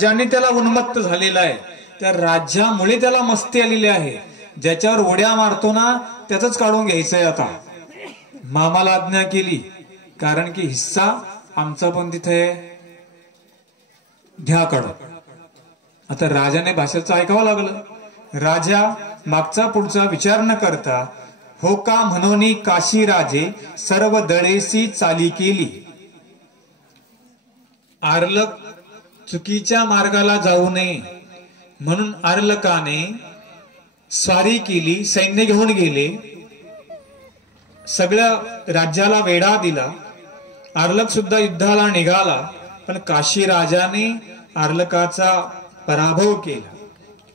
ज्याने त्याला उन्मत्त झालेला आहे, त्या राज्यामुळे त्याला मस्ती आलेली आहे. ज्याच्यावर उड्या मारतो ना त्याच काढून घ्यायचंय. आता मामाला आज्ञा केली, कारण की हिस्सा आमचा पण तिथे घ्या काढून. आता राजाने भाषेचं ऐकावं लागलं. राजा मागचा पुढचा विचार न करता हो का म्हणोनी काशी राजे सर्व दळेसी चाली केली. आर्लक चुकीच्या मार्गाला जाऊ नये म्हणून आर्लकाने स्वारी केली, सैन्य घेऊन गेले, सगळ्या राज्याला वेढा दिला. आर्लक सुद्धा युद्धाला निघाला, पण काशी राजाने आर्लकाचा पराभव केला.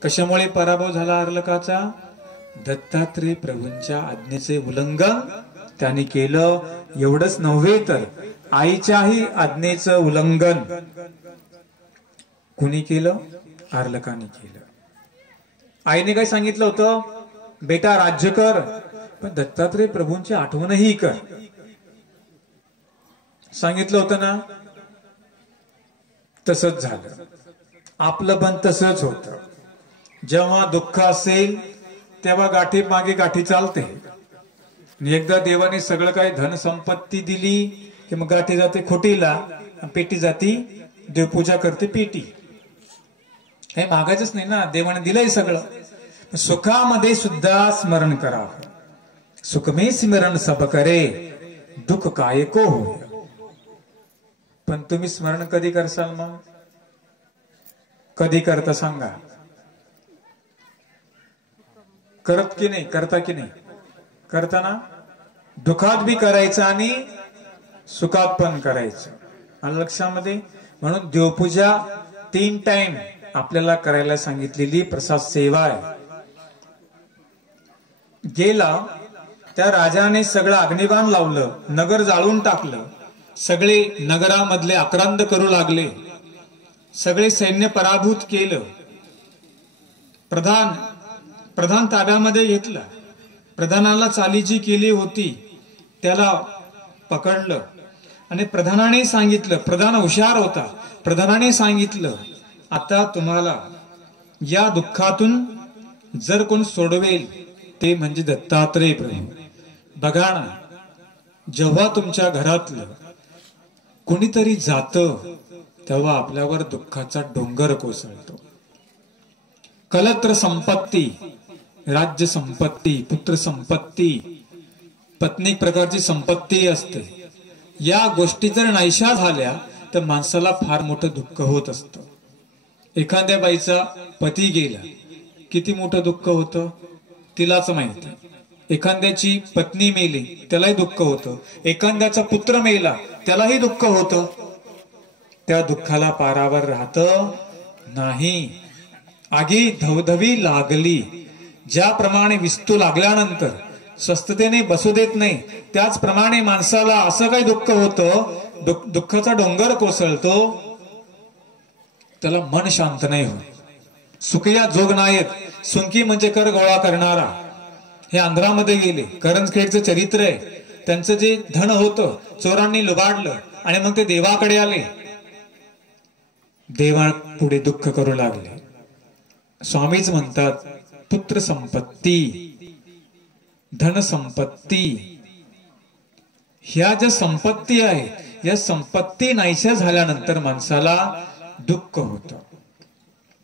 कशामुळे पराभव झाला आर्लकाचा? दत्तात्रय प्रभूंच्या आज्ञेचे उल्लंघन त्यांनी केलं. एवढंच नव्हे तर आईच्याही आज्ञेचं उल्लंघन कुणी केलं? आर्लकाने केलं. आईने काय सांगितलं होतं? बेटा राज्य कर, पण दत्तात्रय प्रभूंची आठवणही कर. सांगितलं होतं ना? तसंच झालं. आपलं पण तसंच होतं. जेव्हा दुःख असेल तेव्हा गाठी मागे गाठी चालते. एकदा देवाने सगळं काही धन संपत्ती दिली की मग गाठी जाते खोटीला, पेटी जाती देवपूजा करते पेटी. हे मागायचंच नाही ना, देवाने दिलंय सगळं. सुखामध्ये सुद्धा स्मरण करावं. सुख में स्मरण सब करे, दुःख काय को हो. पण तुम्ही स्मरण कधी करसाल? मग कधी करता सांगा? करत की नाही? करता की नाही? करता ना. दुःखात बी करायचं आणि सुखात पण करायचं. आलं लक्षामध्ये? म्हणून देवपूजा 3 टाइम आपल्याला करायला सांगितलेली प्रसाद सेवा आहे. गेला त्या राजाने सगळं अग्निबाण लावलं, नगर जाळून टाकलं, सगळे नगरामधले आक्रांत करू लागले, सगळे सैन्य पराभूत केलं. प्रधान ताब्यामध्ये घेतला. प्रधानाला चाली जी केली होती त्याला पकडलं आणि प्रधानाने सांगितलं, प्रधान हुशार होता, प्रधानाने सांगितलं आता तुम्हाला या दुःखातून जर कोण सोडवेल ते म्हणजे दत्तात्रय प्रभू. बघा ना, जेव्हा तुमच्या घरातलं कोणीतरी जातं तेव्हा आपल्यावर दुःखाचा डोंगर कोसळतो. कलत्र संपत्ती, राज्य संपत्ती, पुत्र संपत्ती, पत्नी प्रकारची संपत्ती असते. या गोष्टी जर नाहीशा झाल्या तर माणसाला फार मोठं दुःख होत असतं. एखाद्या बाईचा पती गेला, किती मोठं दुःख होतं तिलाच माहिती. एखाद्याची पत्नी मेली त्यालाही दुःख होतं. एखाद्याचा पुत्र मेला त्यालाही दुःख होतं. त्या दुःखाला पारावर राहत नाही. आगी धवधवी लागली, ज्याप्रमाणे विस्तू लागल्यानंतर स्वस्थतेने बसू देत नाही, त्याचप्रमाणे माणसाला असं काही दुःख होतं, दुःखाचा डोंगर कोसळतो, त्याला मन शांत नाही होत. सुखया जोगनायक, सुंकी म्हणजे कर गोळा करणारा. हे आंध्रामध्ये गेले, करंजखेडचं चरित्र आहे. त्यांचं जे धन होतं चोरांनी लुबाडलं आणि मग ते देवाकडे आले. देवा पुढे दुःख करू लागले. स्वामीच म्हणतात पुत्र संपत्ती, धन संपत्ती, ह्या ज्या संपत्ती आहे या संपत्ती नाहीशा झाल्यानंतर माणसाला दुःख होतं.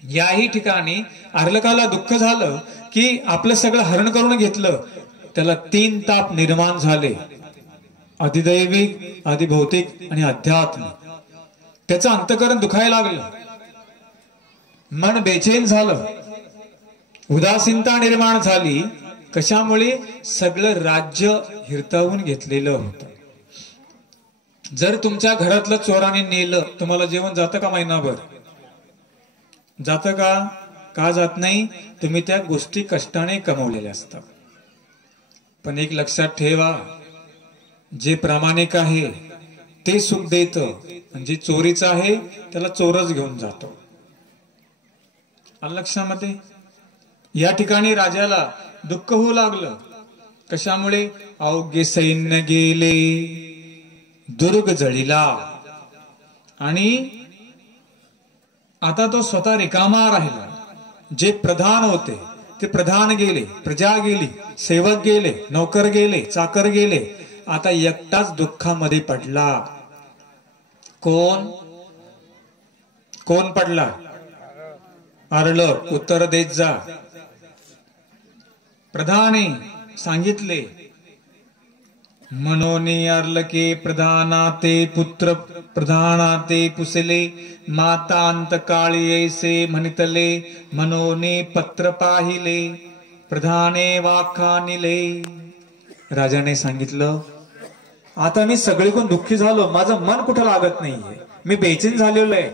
याही ठिकाणी आर्लकाला दुःख झालं की आपलं सगळं हरण करून घेतलं. त्याला 3 ताप निर्माण झाले, अधिदैविक, अधिभौतिक आणि अध्यात्म. त्याचं अंतःकरण दुखायला लागलं, मन बेचैन झालं, उदासीनता निर्माण झाली. कशामुळे? सगळं राज्य हिरतावून घेतलेलं होतं. जर तुमच्या घरातलं चोराने नेलं, तुम्हाला जेवण जातं का? महिनाभर जातं का? का जात नाही? तुम्ही त्या गोष्टी कष्टाने कमवलेल्या असतात. पण एक लक्षात ठेवा, जे प्रामाणिक आहे ते सुख देतं, म्हणजे चोरीचं आहे त्याला चोरच घेऊन जातो. लक्षामध्ये? या ठिकाणी राजाला दुःख होऊ लागलं. कशामुळे? अवघे सैन्य गेले, दुर्ग जळिला आणि आता तो स्वतः रिकामा राहिला. जे प्रधान होते ते प्रधान गेले, प्रजा गेली, सेवक गेले, नौकर गेले, चाकर गेले. आता एकटाच दुःखामध्ये पडला. कोण कोण पडला? अर्लक. उत्तर देत जा. प्रधाने सांगितले, मनोनी अर्लके प्रधानाते पुत्र प्रधानाते पुसले मातांत काळी ऐसे म्हणितले मनोने पत्र पाहिले प्रधाने वाखानिले. राजाने सांगितलं, आता मी सगळीकडून दुःखी झालो, माझं मन कुठं लागत नाहीये, मी बेचैन झालेलो आहे.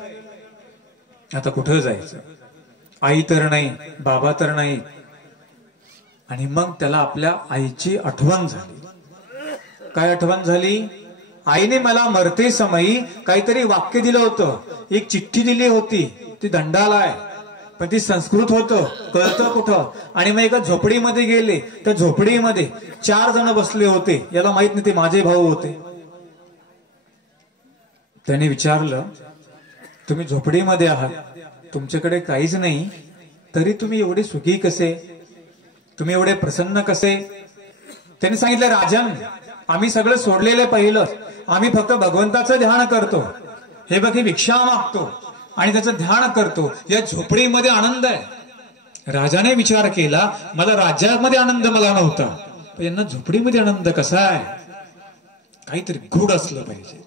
आता कुठं जायचं? आई तर नाही, बाबा तर नाही. आणि मग त्याला आपल्या आईची आठवण झाली. काय आठवण झाली? आईने मला मरते समयी काहीतरी वाक्य दिलं होतं, एक चिठ्ठी दिली होती, ती दंडाला आहे, पण ती संस्कृत होतं, कळतं कुठं. आणि मग एका झोपडीमध्ये गेले, त्या झोपडीमध्ये 4 जण बसले होते, याला माहित नाही ते माझे भाऊ होते. त्याने विचारलं, तुम्ही झोपडीमध्ये आहात, तुमच्याकडे काहीच नाही, तरी तुम्ही एवढे सुखी कसे, तुम्ही एवढे प्रसन्न कसे? त्यांनी सांगितलं, राजन, आम्ही सगळं सोडलेलं पहिलं, आम्ही फक्त भगवंताचं ध्यान करतो. हे बघ, हे भिक्षा मागतो आणि त्याचं ध्यान करतो, या झोपडीमध्ये आनंद आहे. राजाने विचार केला, मला राज्यामध्ये आनंद मला नव्हता, पण यांना झोपडीमध्ये आनंद कसा आहे? काहीतरी गूढ असलं पाहिजे.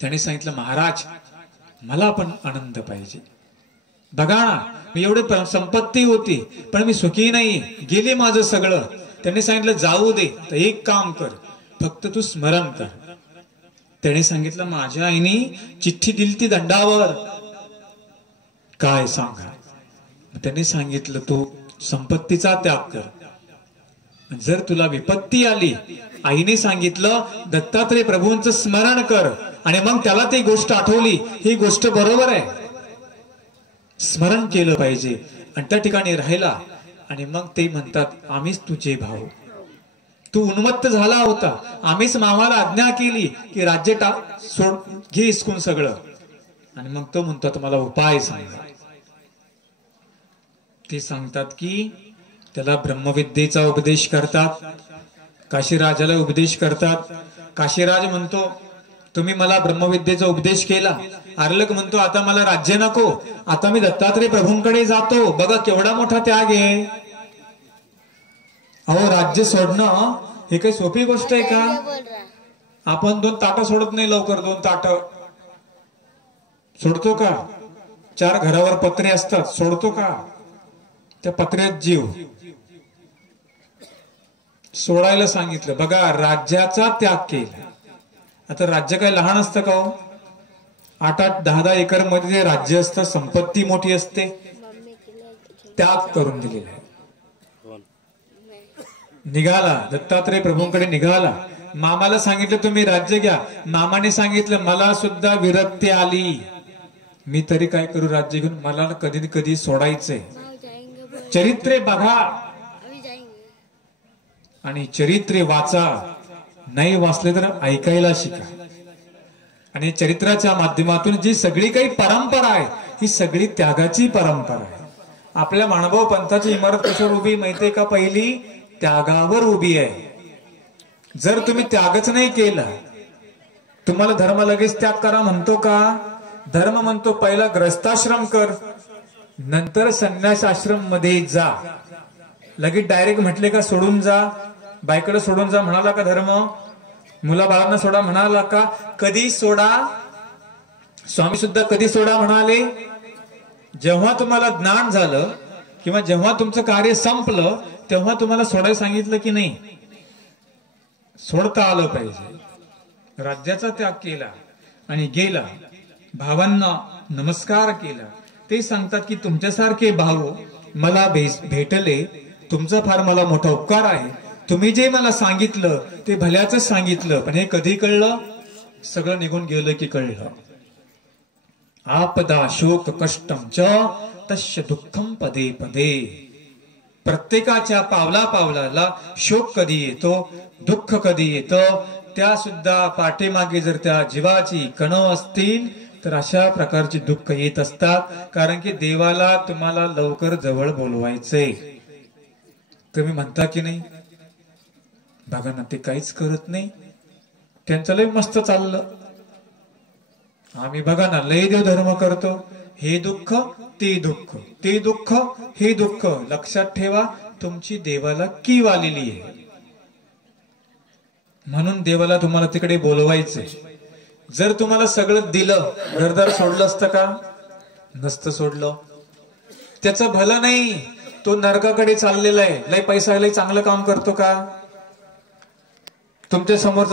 त्याने सांगितलं, महाराज, मला पण आनंद पाहिजे. बघा ना, मी एवढे संपत्ती होती पण मी सुखी नाही, गेली माझं सगळं. त्यांनी सांगितलं, जाऊ दे, तर एक काम कर, फक्त तू स्मरण कर. त्याने सांगितलं, माझ्या आईने चिठ्ठी दिली ती दंडावर, काय सांगा. त्यांनी सांगितलं, तू संपत्तीचा त्याग कर, जर तुला विपत्ती आली, आईने सांगितलं दत्तात्रय प्रभूंचं स्मरण कर, आणि मग त्याला ती गोष्ट आठवली, ही गोष्ट बरोबर आहे, स्मरण केलं पाहिजे, आणि त्या ठिकाणी राहिला. आणि मग ते म्हणतात, आम्हीच तुझे भाऊ, तू उन्मत्त झाला होता, आम्हीच मामाला आज्ञा केली की राज्य सोड, घे इसकून सगळं. आणि मग तो म्हणतो, मला उपाय सांगा. ते सांगतात की त्याला ब्रह्मविद्येचा उपदेश करतात, काशीराजाला उपदेश करतात. काशीराज म्हणतो, तुम्ही मला ब्रह्मविद्येचा उपदेश केला. अर्लक म्हणतो, आता मला राज्य नको, आता मी दत्तात्रय प्रभूंकडे जातो. बघा केवढा मोठा त्याग आहे. अहो, राज्य सोडणं हे काही सोपी गोष्ट आहे का? आपण 2 ताटं सोडत नाही लवकर, 2 ताटं सोडतो का? 4 घरावर पत्रे असतात, सोडतो का? त्या पत्र्यात जीव सोडायला सांगितलं. बघा, राज्याचा त्याग केला. आता राज्य काय लहान असतं का हो? 8-8, 10-10 एकर मध्ये जे राज्य असतं, संपत्ती मोठी असते, त्याग करून दिलेला आहे. निघाला, दत्तात्रय प्रभूंकडे निघाला. मामाला सांगितलं, तुम्ही राज्य घ्या. मामाने सांगितलं, मला सुद्धा विरक्ती आली, मी तरी काय करू राज्य घेऊन, मला कधी कधी सोडायचंय. चरित्रे बघा आणि चरित्रे वाचा, नाही वाचले तर ऐकायला शिका. आणि चरित्राच्या माध्यमातून जी सगळी काही परंपरा आहे, ही सगळी त्यागाची परंपरा आहे. आपल्या माणभाऊ पंथाची इमारत कशावर उभी माहितीये का? पहिली त्यागावर उभी आहे. जर तुम्ही त्यागच नाही केला, तुम्हाला धर्म लगेच त्याग करा म्हणतो का? धर्म म्हणतो पहिला ग्रस्ताश्रम कर, नंतर संन्यास आश्रम मध्ये जा. लगेच डायरेक्ट म्हटले का सोडून जा, बायकडे सोडून जा म्हणाला का धर्म? मुला बाळांना सोडा म्हणाला का? कधी सोडा? स्वामी सुद्धा कधी सोडा म्हणाले? जेव्हा तुम्हाला ज्ञान झालं किंवा जेव्हा तुमचं कार्य संपलं, तेव्हा तुम्हाला सोडायला सांगितलं की नाही? सोडता आलं पाहिजे. राज्याचा त्याग केला आणि गेला, भावांना नमस्कार केला. ते सांगतात की तुमच्यासारखे भाऊ मला भेटले, तुमचा फार मला मोठा उपकार आहे. तुम्ही जे मला सांगितलं ते भल्याच सांगितलं, पण हे कधी कळलं? सगळं निघून गेलं की कळलं. आपदा शोक कष्टम च तस्य दुःखम पदे पदे. प्रत्येकाच्या पावला पावलाला शोक कधी येतो, दुःख कधी येतं, त्या सुद्धा पाठीमागे जर त्या जीवाची कण असतील तर अशा प्रकारची दुःख येत असतात, कारण की देवाला तुम्हाला लवकर जवळ बोलवायचंय. तुम्ही म्हणता की नाही, बघा ना ते काहीच करत नाही, त्यांचं लय मस्त चाललं, आम्ही बघा ना लय देव धर्म करतो, हे दुःख ते दुःख, ते दुःख हे दुःख. लक्षात ठेवा, तुमची देवाला कीव आलेली आहे, म्हणून देवाला तुम्हाला तिकडे बोलवायचंय. जर तुम्हाला सगळं दिलं, घरदार सोडलं असतं का? नसतं सोडलं. त्याचं भलं नाही, तो नरकाकडे चाललेला आहे, लय पैसा लय चांगलं काम करतो का? तुमच्या समोर